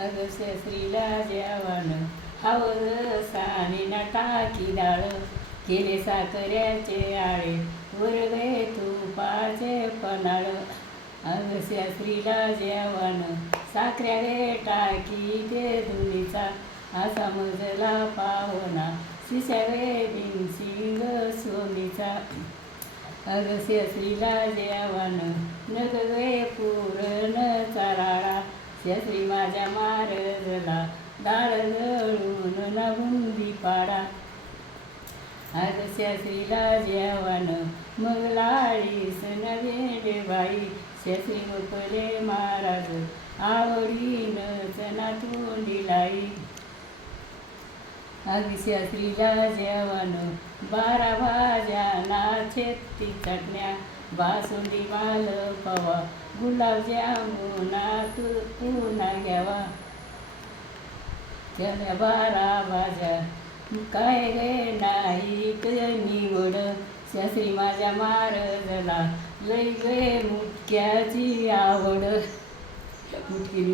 अगस्य श्रीला जेवण. हवं साने टाकी डाळ. केले साखऱ्याचे आळे. वर्गे तुपाचे पनाळ अगस्य श्रीला जेवण. साखऱ्या रे टाकी ते धुळीचा असा मजला पाहुणा. शिशावे बिनसिंग सोनीचा. अगस्य श्रीला जेवण. नगवे पूरण श्री माझ्या मारजला दार जळून नगुंदी पाडा. अगस्य श्रीला जेवण मग लाळीस नवे बाई श्री गोपले महाराज आवडीन चना तोंडी लाई अगश्या श्रीला जेवण बारा भाज्या नाचेती चटण्या बासुंदी माल पवा गुलाबजामुना जन बारा माझ्या काय गे नाही निवड शास्त्री माझ्या महाराजाला लय गे मुटक्याची आवड. मुटकी